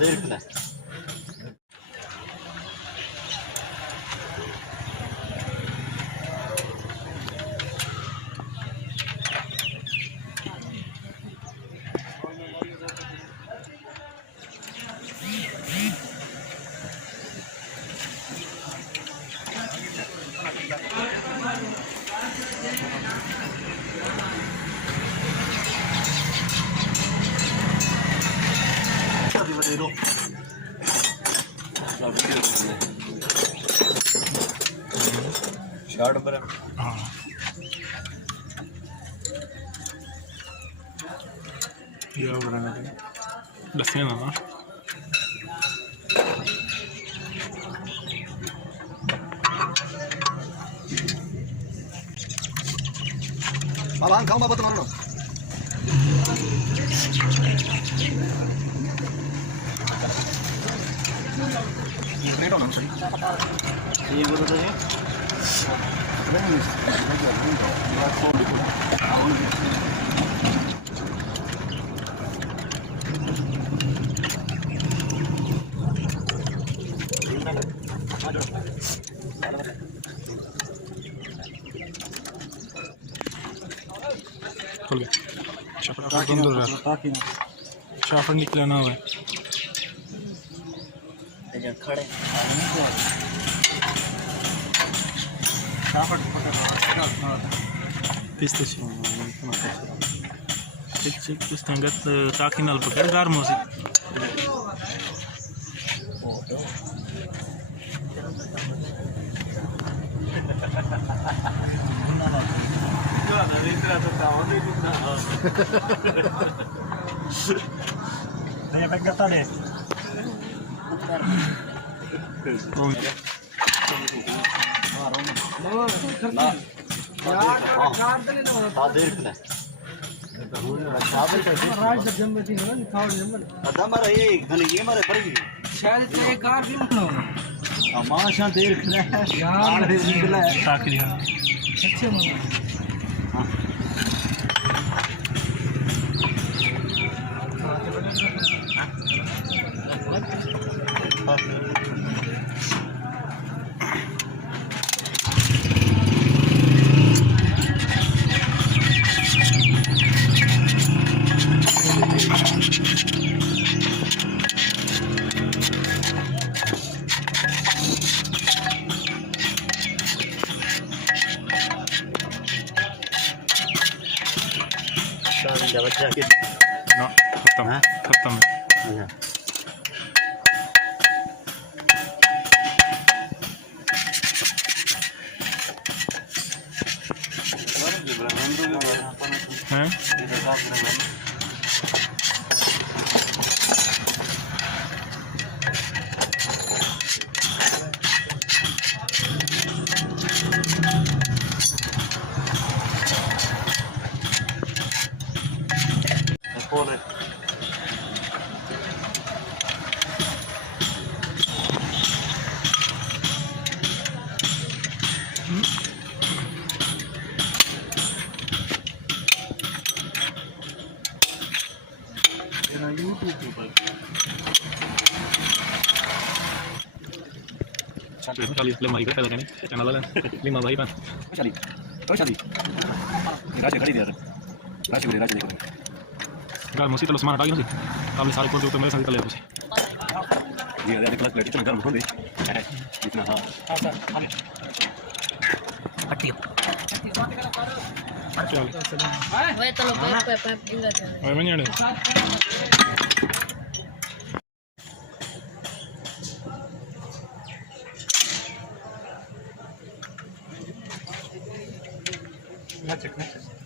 dekne. Short पर हाँ ये बनाना है लस्सी ना बाबा खाओ बाबा तुम्हारा नहीं तो ना सही ये बोलो तो ये शाफर निकला ना हुआ खड़े Setengah takin al pakai garmo sih. Saya pegang tadi. dekne. हमारा ये घने ये हमारे पड़ गई शायद एक कार भी मतलब हमारा देर खड़ा है यार निकला है ताकि अच्छे मतलब No, खत्म है kali lemari kita kan channel lain 5 भाई pan kali kali dia raja garmo sih terus mana lagi sih kami सारे कोड तो मेरे साथ ले sih ये ada kelas berarti itu garmo deh इतना हां सर हटियो भाई तो लो पे इंगा भाई मन्याड़े check